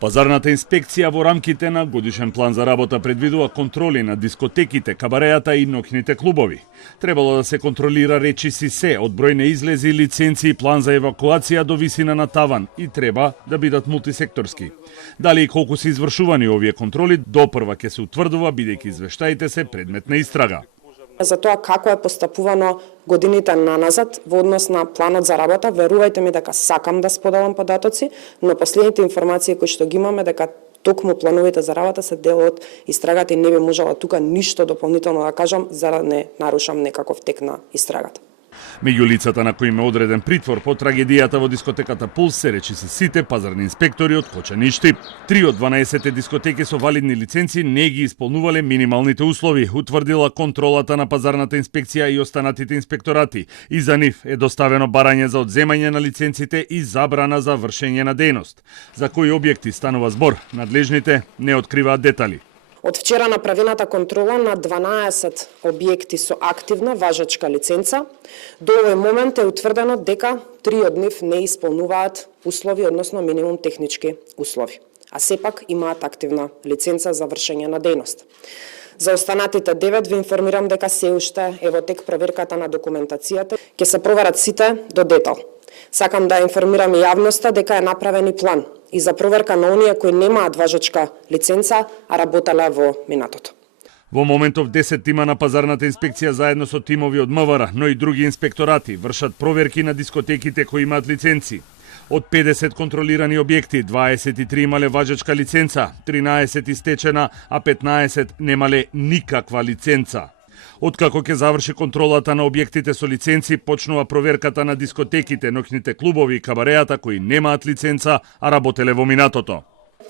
Пазарната инспекција во рамките на годишен план за работа предвидува контроли на дискотеките, кабареата и ноќните клубови. Требало да се контролира речиси се, од број на излези, лиценци и план за евакуација до висина на таван и треба да бидат мултисекторски. Дали и колку се извршувани овие контроли, допрва ќе се утврдува бидејќи извештаите се предмет на истрага. За тоа како е постапувано годините наназад во однос на планот за работа, верувајте ми дека сакам да споделам податоци, но последните информации кои што ги имаме дека токму плановите за работа се дел од истрагата и не би можела тука ништо дополнително да кажам за да не нарушам некаков тек на истрагата. Меѓу лицата на кои има одреден притвор по трагедијата во дискотеката Пулс се речиси сите пазарни инспектори од Кочаништи. 3 од 12 дискотеки со валидни лиценци не ги исполнувале минималните услови, утврдила контролата на пазарната инспекција и останатите инспекторати. И за нив е доставено барање за одземање на лиценците и забрана за вршење на дејност. За кои објекти станува збор, надлежните не откриваат детали. Од вчера направената контрола на 12 објекти со активна важечка лиценца, до овој момент е утврдено дека 3 од нив не исполнуваат услови, односно минимум технички услови, а сепак имаат активна лиценца за вршење на дејност. За останатите 9 ви информирам дека се уште е во тек проверката на документацијата, ќе се проверат сите до детал. Сакам да информирам и јавноста дека е направен и план и за проверка на оние кои немаат важечка лиценца, а работеле во минатото. Во моментов 10 тима на пазарната инспекција заедно со тимови од МВР, но и други инспекторати вршат проверки на дискотеките кои имаат лиценци. Од 50 контролирани објекти, 23 имале важечка лиценца, 13 истечена, а 15 немале никаква лиценца. Откако ќе заврши контролата на објектите со лиценци, почнува проверката на дискотеките, ноќните клубови и кабареата кои немаат лиценца, а работеле во минатото.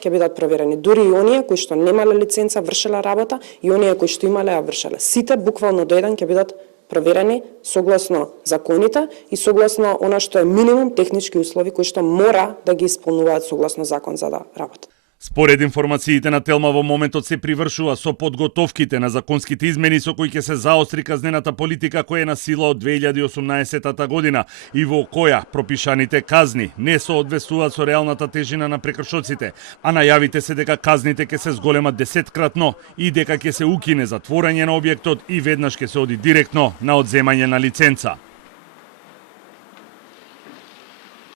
Ќе бидат проверени дури и оние кои што немале лиценца вршеле работа и оние кои што имале ја вршеле. Сите буквално до еден ќе бидат проверени согласно законите и согласно она што е минимум технички услови кои што мора да ги исполнуваат согласно закон за да работат. Според информациите на Телма во моментот се привршува со подготовките на законските измени со кои ќе се заостри казнената политика која е на сила од 2018 година и во која пропишаните казни не соодветствуваат со реалната тежина на прекршоците, а најавите се дека казните ќе се зголемат 10-кратно и дека ќе се укине затворање на објектот и веднаш ќе се оди директно на одземање на лиценца.